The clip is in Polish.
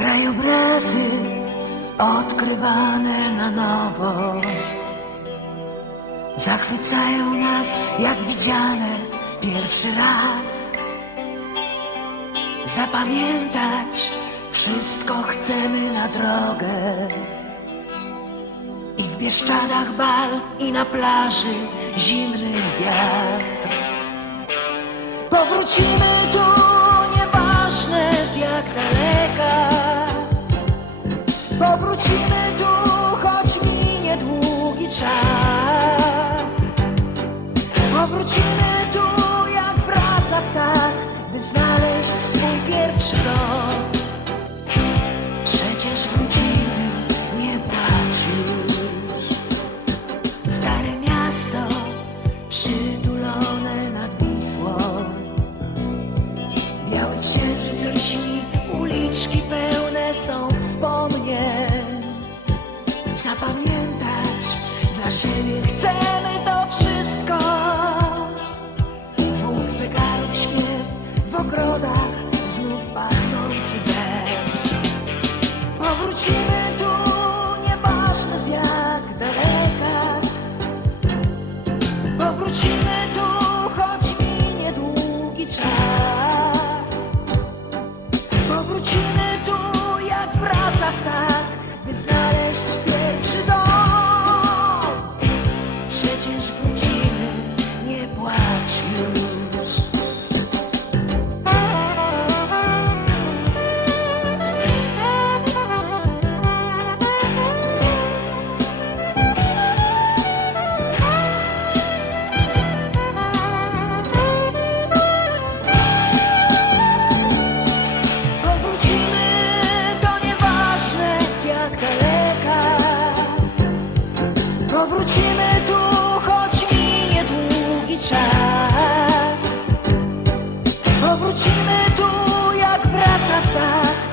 razy odkrywane na nowo. Zachwycają nas jak widziane pierwszy raz. Zapamiętać wszystko chcemy na drogę. I w Bieszczadach bal, i na plaży zimny wiatr. Powrócimy Powrócimy tu, jak wraca ptak, by znaleźć swój pierwszy dom. Przecież wrócimy, nie płacz już. Stare miasto, przytulone nad Wisłą. Biały księżyc lśni, uliczki pełne są wspomnień. Zapamiętać dla siebie chcemy w Powrócimy tu jak wraca ptak.